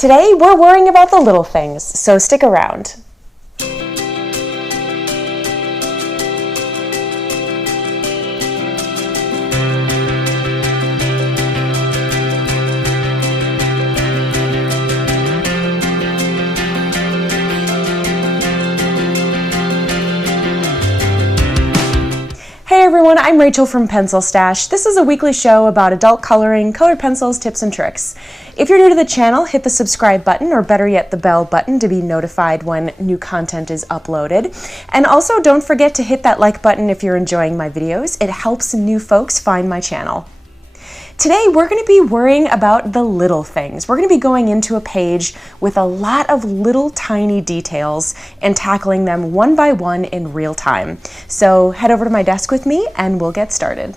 Today, we're worrying about the little things, so stick around. Hey everyone, I'm Rachel from PencilStash. This is a weekly show about adult coloring, colored pencils, tips, and tricks. If you're new to the channel, hit the subscribe button, or better yet, the bell button to be notified when new content is uploaded. And also, don't forget to hit that like button if you're enjoying my videos. It helps new folks find my channel. Today, we're going to be worrying about the little things. We're going to be going into a page with a lot of little tiny details and tackling them one by one in real time. So head over to my desk with me and we'll get started.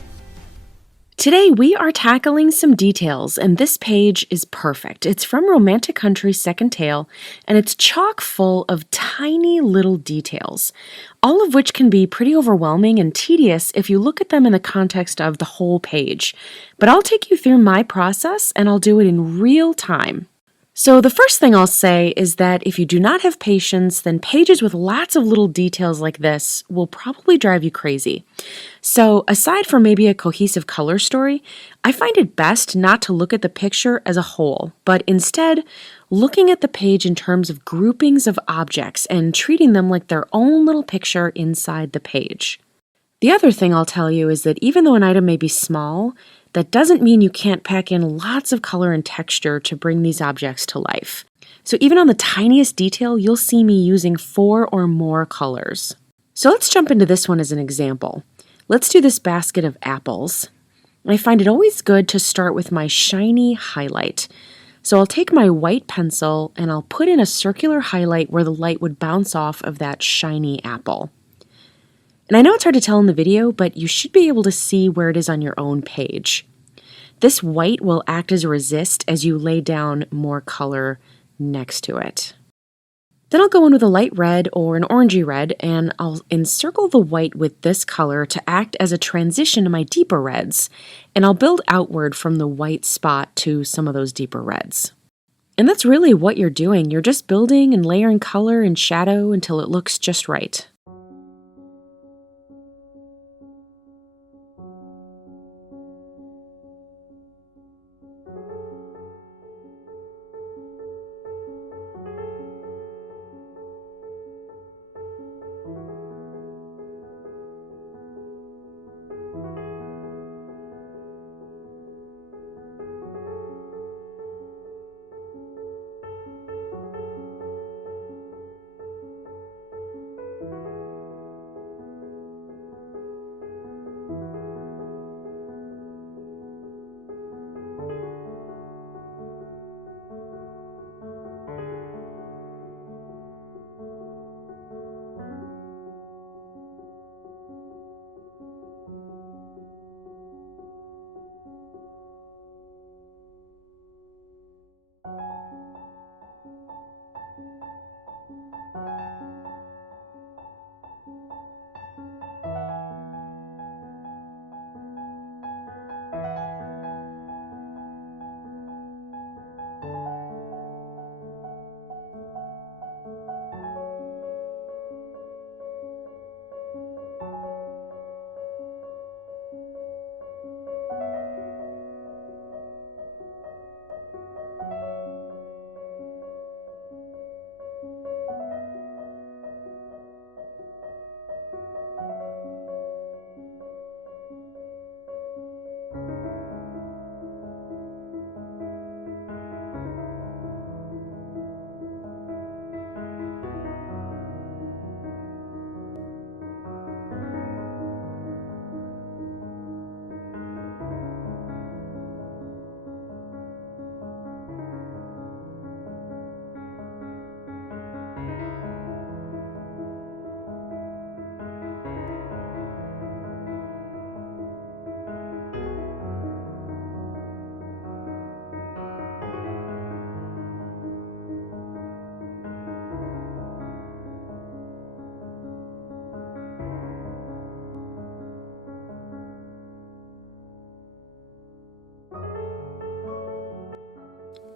Today, we are tackling some details, and this page is perfect. It's from Romantic Country's Second Tale, and it's chock full of tiny little details, all of which can be pretty overwhelming and tedious if you look at them in the context of the whole page. But I'll take you through my process, and I'll do it in real time. So the first thing I'll say is that if you do not have patience, then pages with lots of little details like this will probably drive you crazy. So aside from maybe a cohesive color story, I find it best not to look at the picture as a whole, but instead looking at the page in terms of groupings of objects and treating them like their own little picture inside the page. The other thing I'll tell you is that even though an item may be small, that doesn't mean you can't pack in lots of color and texture to bring these objects to life. So even on the tiniest detail, you'll see me using 4 or more colors. So let's jump into this one as an example. Let's do this basket of apples. I find it always good to start with my shiny highlight. So I'll take my white pencil and I'll put in a circular highlight where the light would bounce off of that shiny apple. And I know it's hard to tell in the video, but you should be able to see where it is on your own page. This white will act as a resist as you lay down more color next to it. Then I'll go in with a light red or an orangey red, and I'll encircle the white with this color to act as a transition to my deeper reds, and I'll build outward from the white spot to some of those deeper reds. And that's really what you're doing. You're just building and layering color and shadow until it looks just right.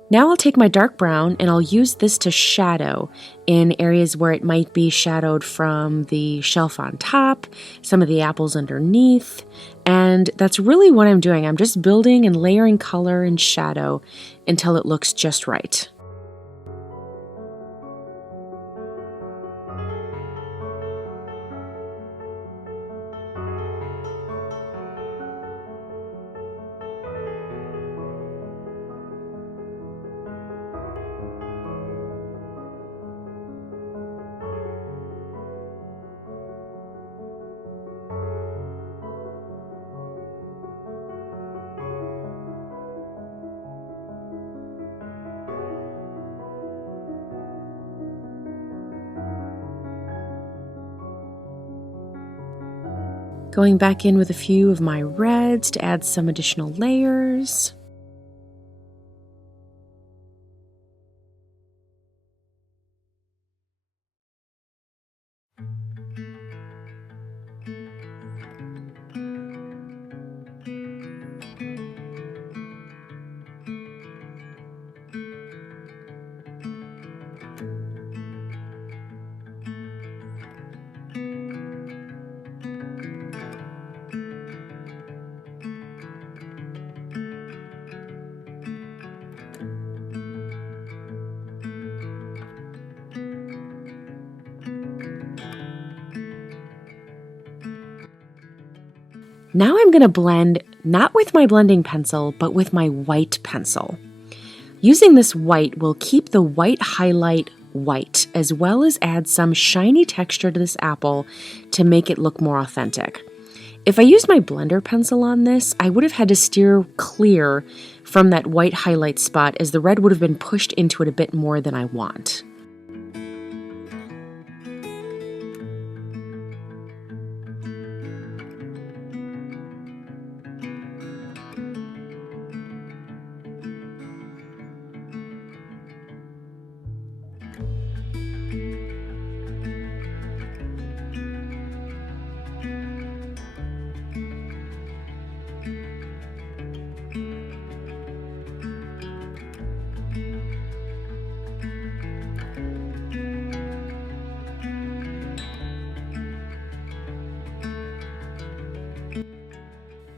Now I'll take my dark brown and I'll use this to shadow in areas where it might be shadowed from the shelf on top, some of the apples underneath, and that's really what I'm doing. I'm just building and layering color and shadow until it looks just right. Going back in with a few of my reds to add some additional layers. Now I'm going to blend not with my blending pencil, but with my white pencil. Using this white will keep the white highlight white, as well as add some shiny texture to this apple to make it look more authentic. If I used my blender pencil on this, I would have had to steer clear from that white highlight spot, as the red would have been pushed into it a bit more than I want.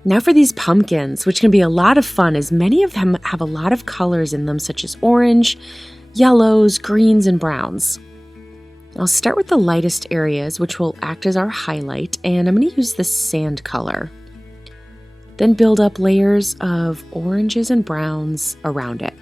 Now for these pumpkins, which can be a lot of fun, as many of them have a lot of colors in them, such as orange, yellows, greens, and browns. I'll start with the lightest areas, which will act as our highlight, and I'm going to use this sand color. Then build up layers of oranges and browns around it.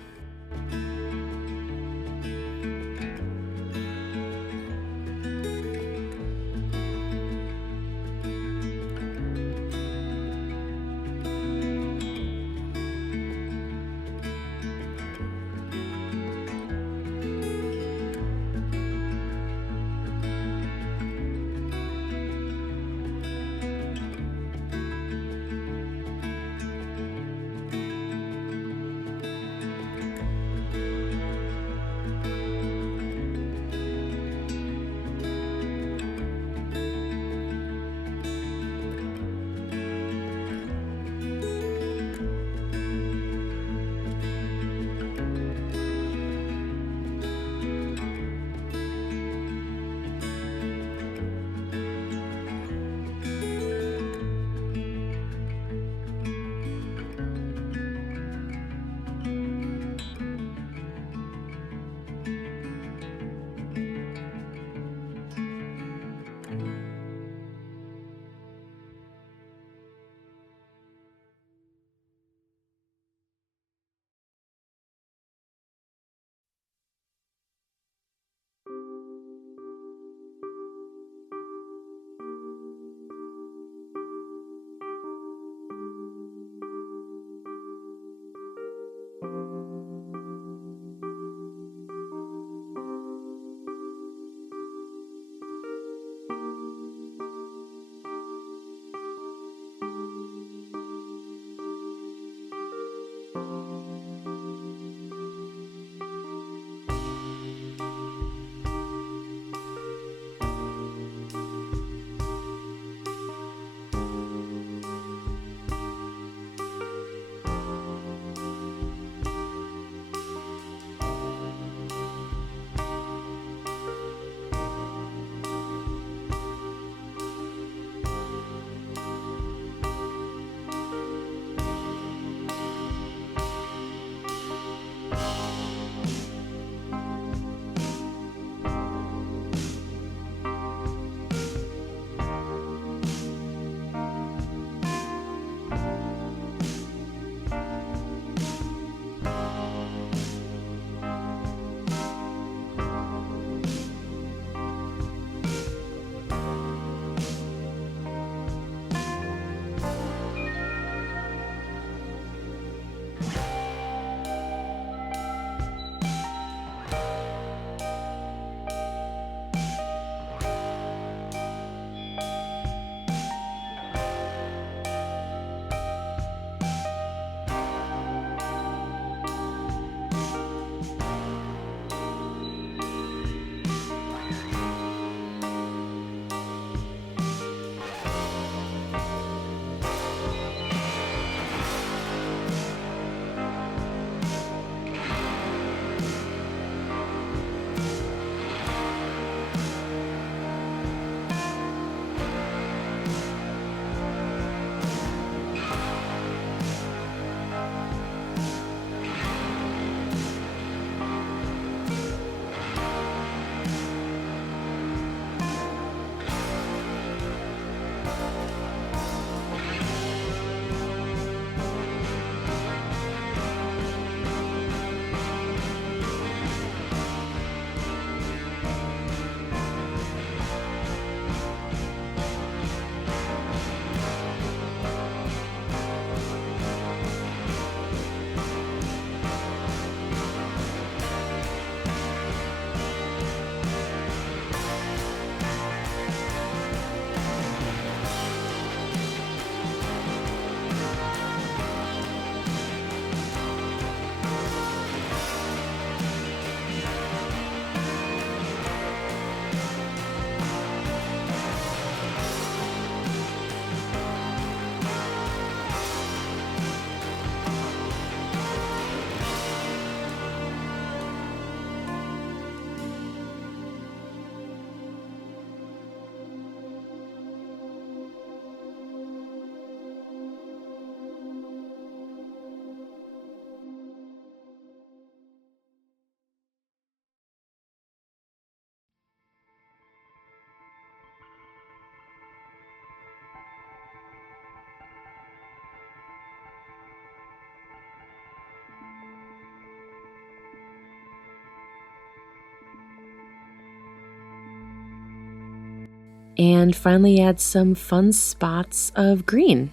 And finally add some fun spots of green.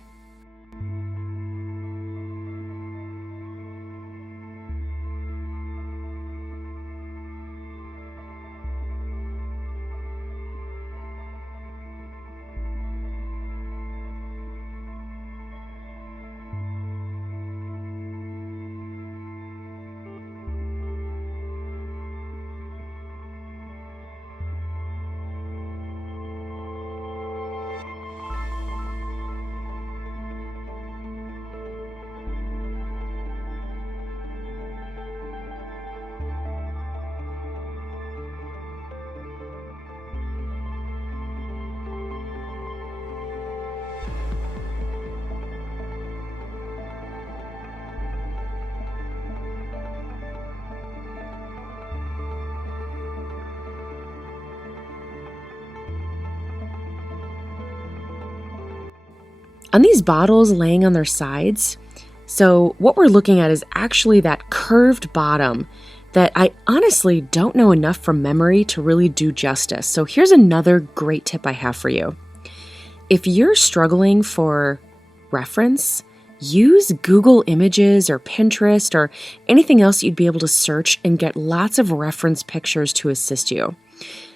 On these bottles laying on their sides, so what we're looking at is actually that curved bottom that I honestly don't know enough from memory to really do justice. So here's another great tip I have for you. If you're struggling for reference, use Google Images or Pinterest or anything else you'd be able to search and get lots of reference pictures to assist you.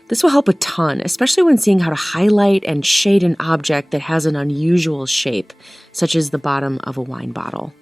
This will help a ton, especially when seeing how to highlight and shade an object that has an unusual shape, such as the bottom of a wine bottle.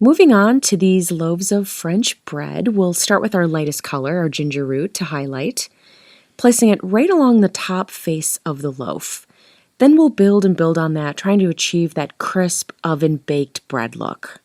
Moving on to these loaves of French bread, we'll start with our lightest color, our ginger root, to highlight, placing it right along the top face of the loaf. Then we'll build and build on that, trying to achieve that crisp, oven-baked bread look.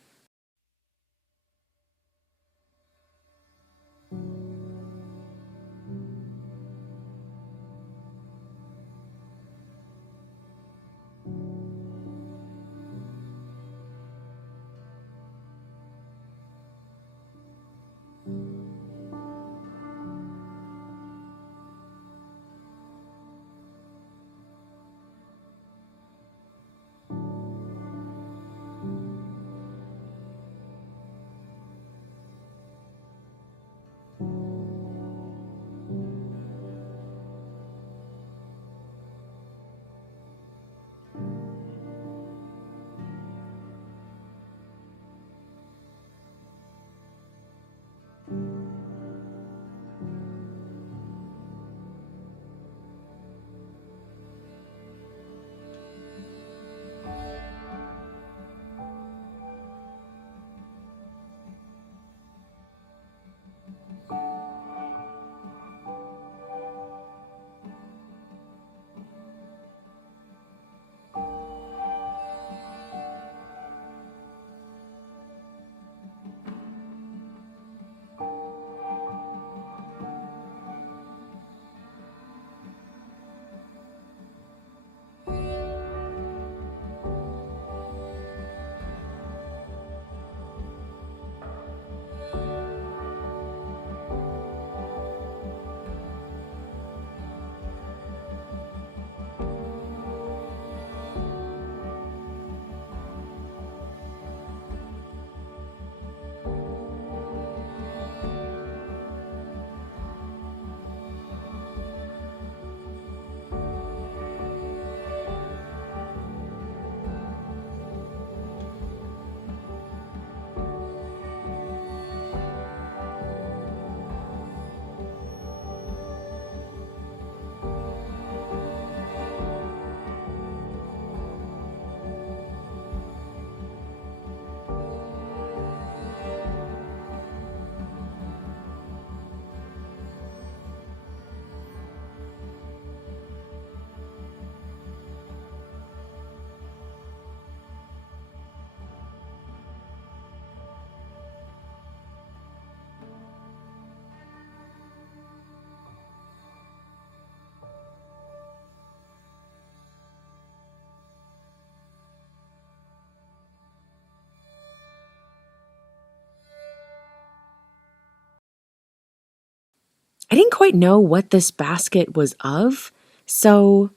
I didn't quite know what this basket was of, so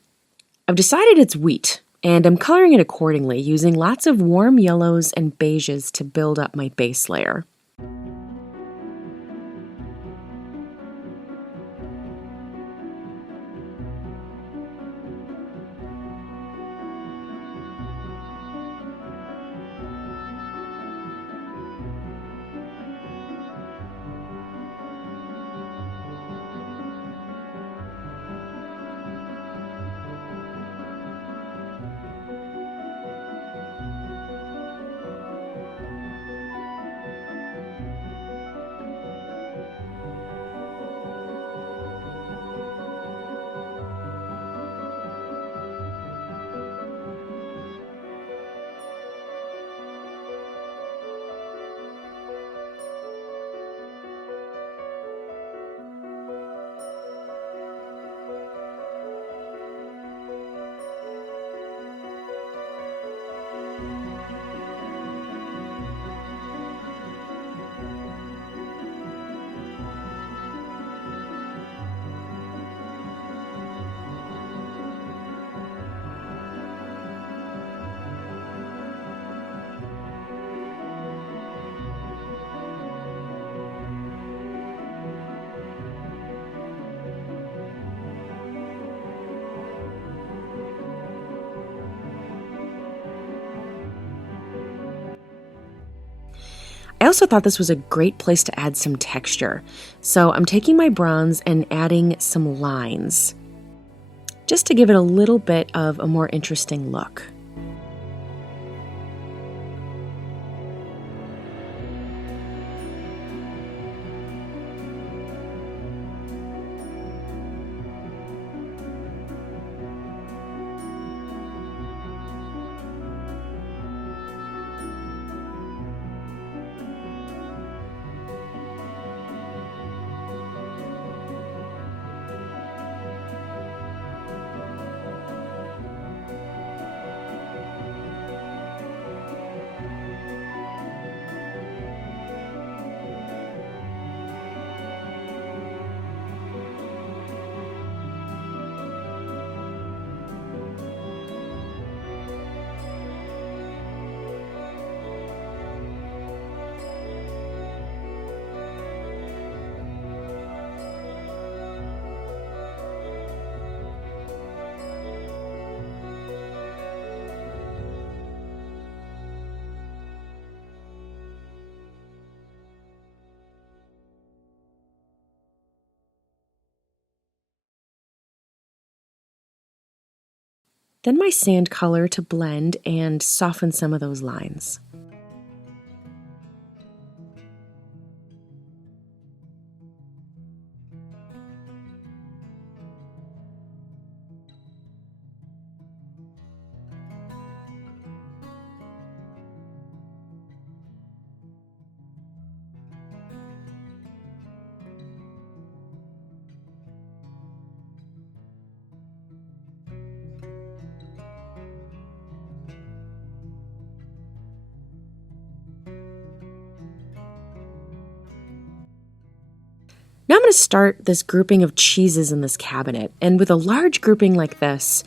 I've decided it's wheat, and I'm coloring it accordingly using lots of warm yellows and beiges to build up my base layer. I also thought this was a great place to add some texture. So I'm taking my bronze and adding some lines, just to give it a little bit of a more interesting look. Then my sand color to blend and soften some of those lines. Now I'm going to start this grouping of cheeses in this cabinet, and with a large grouping like this,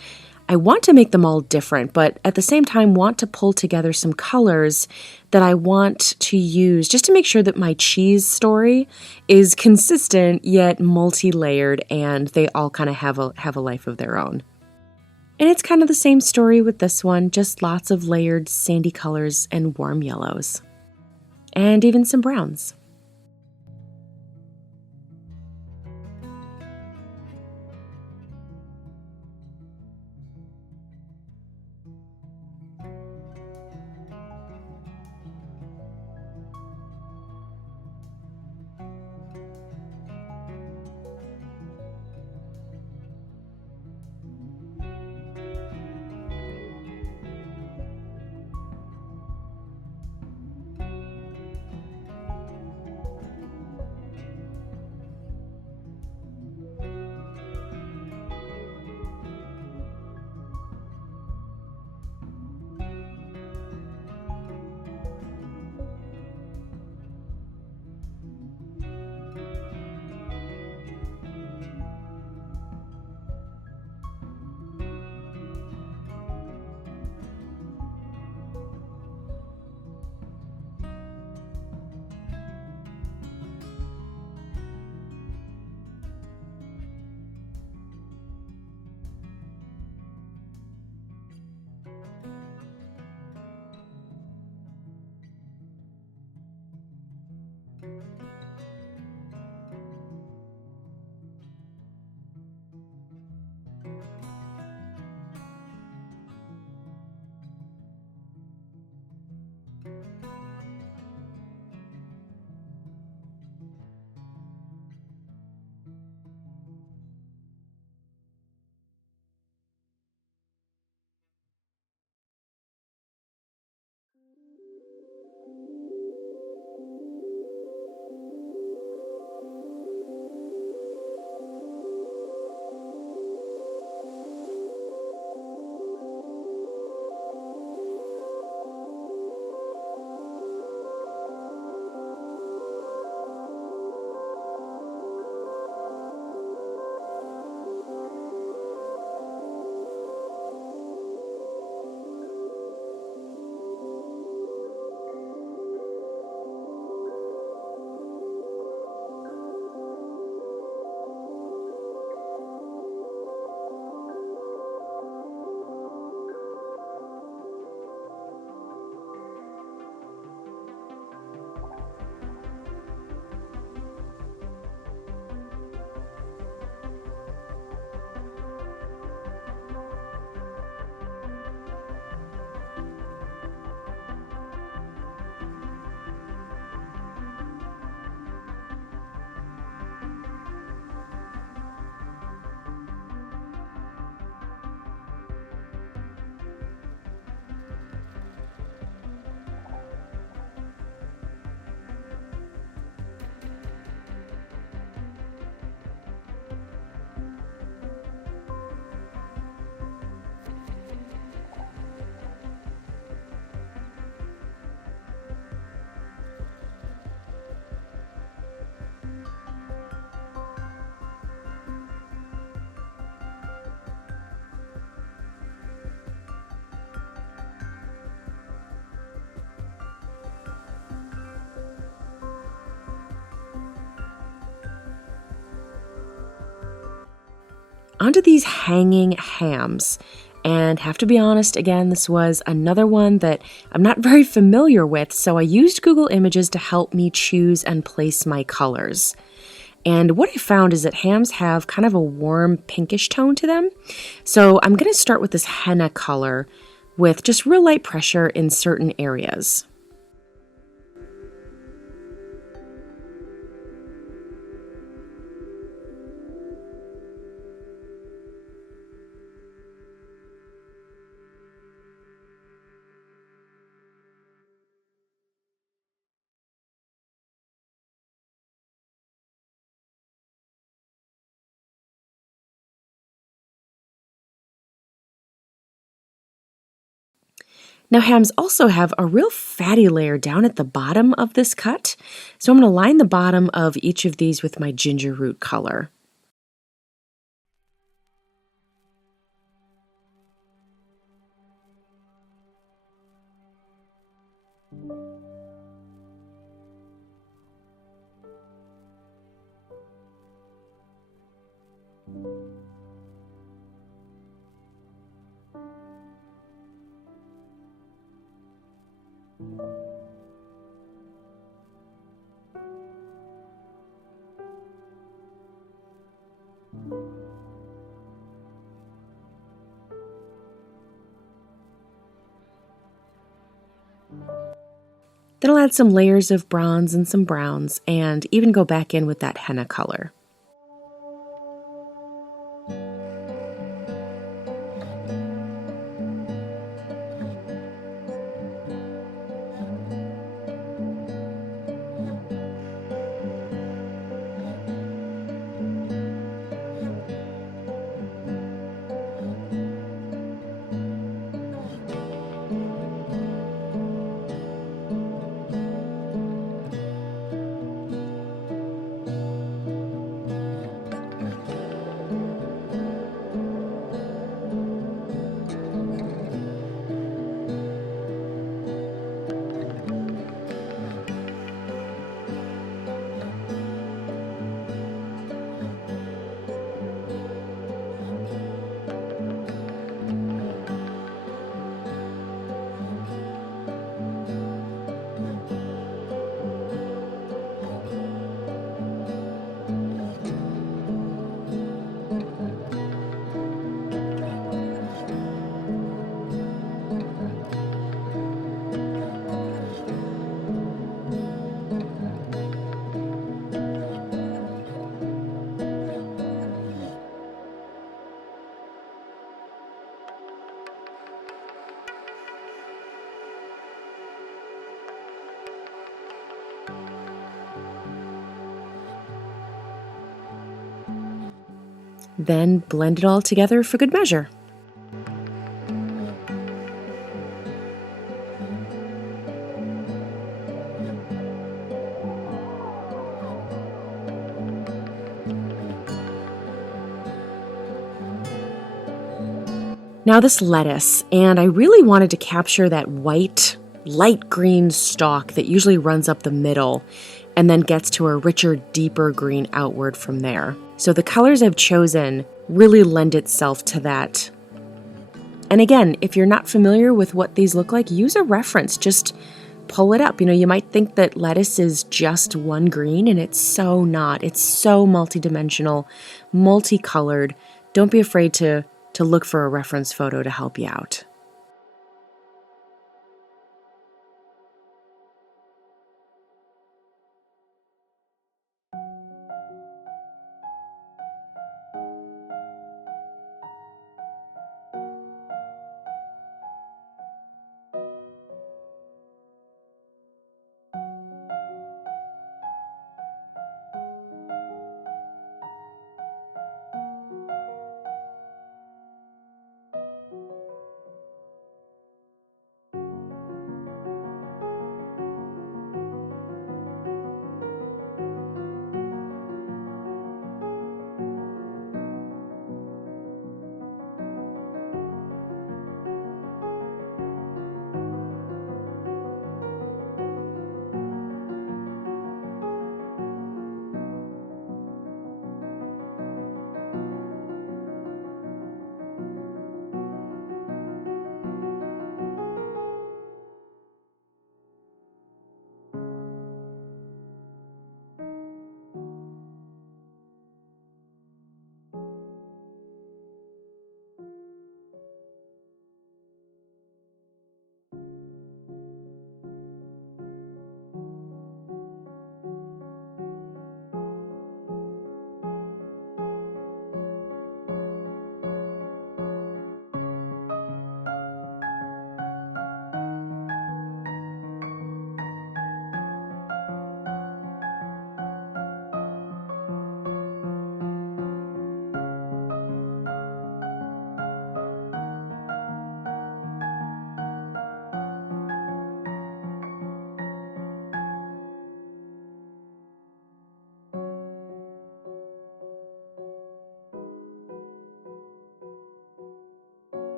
I want to make them all different, but at the same time want to pull together some colors that I want to use just to make sure that my cheese story is consistent yet multi-layered and they all kind of have a life of their own. And it's kind of the same story with this one, just lots of layered sandy colors and warm yellows. And even some browns. Onto these hanging hams. And have to be honest, again, this was another one that I'm not very familiar with, so I used Google Images to help me choose and place my colors. And what I found is that hams have kind of a warm pinkish tone to them. So I'm going to start with this henna color with just real light pressure in certain areas. Now hams also have a real fatty layer down at the bottom of this cut, so I'm going to line the bottom of each of these with my ginger root color. Then I'll add some layers of bronze and some browns, and even go back in with that henna color. Then blend it all together for good measure. Now this lettuce, and I really wanted to capture that white, light green stalk that usually runs up the middle and then gets to a richer, deeper green outward from there. So the colors I've chosen really lend itself to that. And again, if you're not familiar with what these look like, use a reference. Just pull it up. You know, you might think that lettuce is just one green, and it's so not. It's so multidimensional, multicolored. Don't be afraid to look for a reference photo to help you out.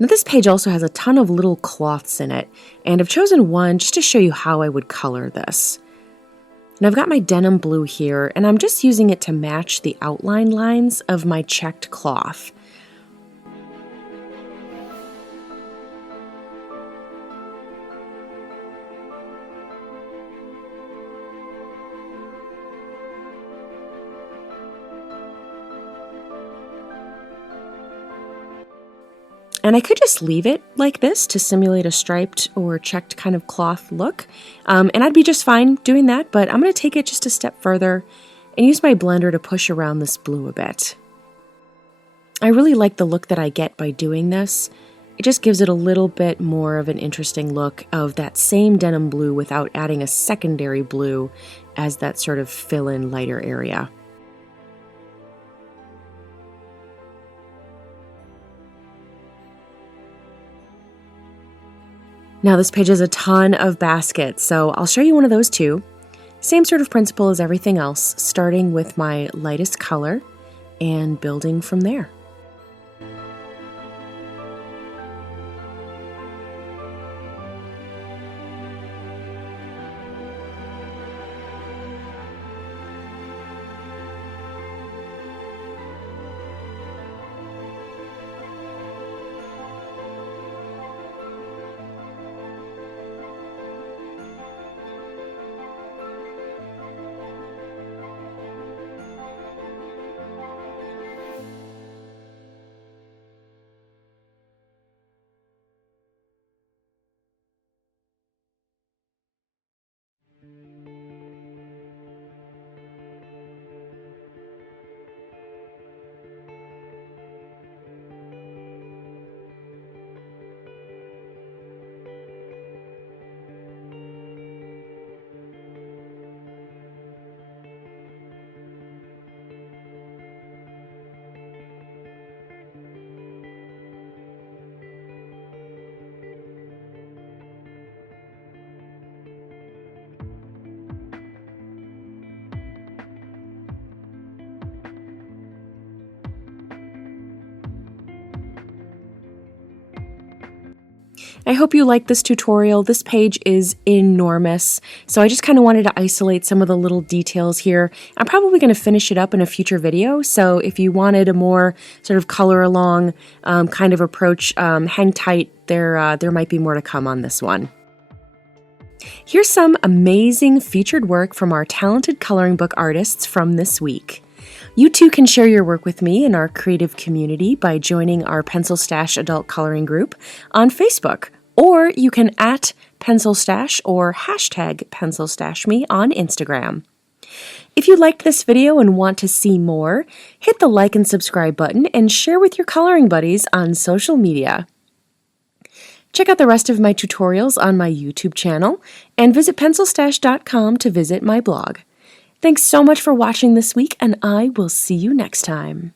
Now this page also has a ton of little cloths in it, and I've chosen one just to show you how I would color this. And I've got my denim blue here, and I'm just using it to match the outline lines of my checked cloth. And I could just leave it like this to simulate a striped or checked kind of cloth look. And I'd be just fine doing that, but I'm going to take it just a step further and use my blender to push around this blue a bit. I really like the look that I get by doing this. It just gives it a little bit more of an interesting look of that same denim blue without adding a secondary blue as that sort of fill-in lighter area. Now this page has a ton of baskets, so I'll show you one of those too. Same sort of principle as everything else, starting with my lightest color and building from there. I hope you liked this tutorial. This page is enormous, so I just kind of wanted to isolate some of the little details here. I'm probably going to finish it up in a future video, so if you wanted a more sort of color along kind of approach, hang tight. There might be more to come on this one. Here's some amazing featured work from our talented coloring book artists from this week. You too can share your work with me in our creative community by joining our PencilStash adult coloring group on Facebook, or you can @PencilStash or #PencilStashMe on Instagram. If you liked this video and want to see more, hit the like and subscribe button and share with your coloring buddies on social media. Check out the rest of my tutorials on my YouTube channel and visit PencilStash.com to visit my blog. Thanks so much for watching this week, and I will see you next time.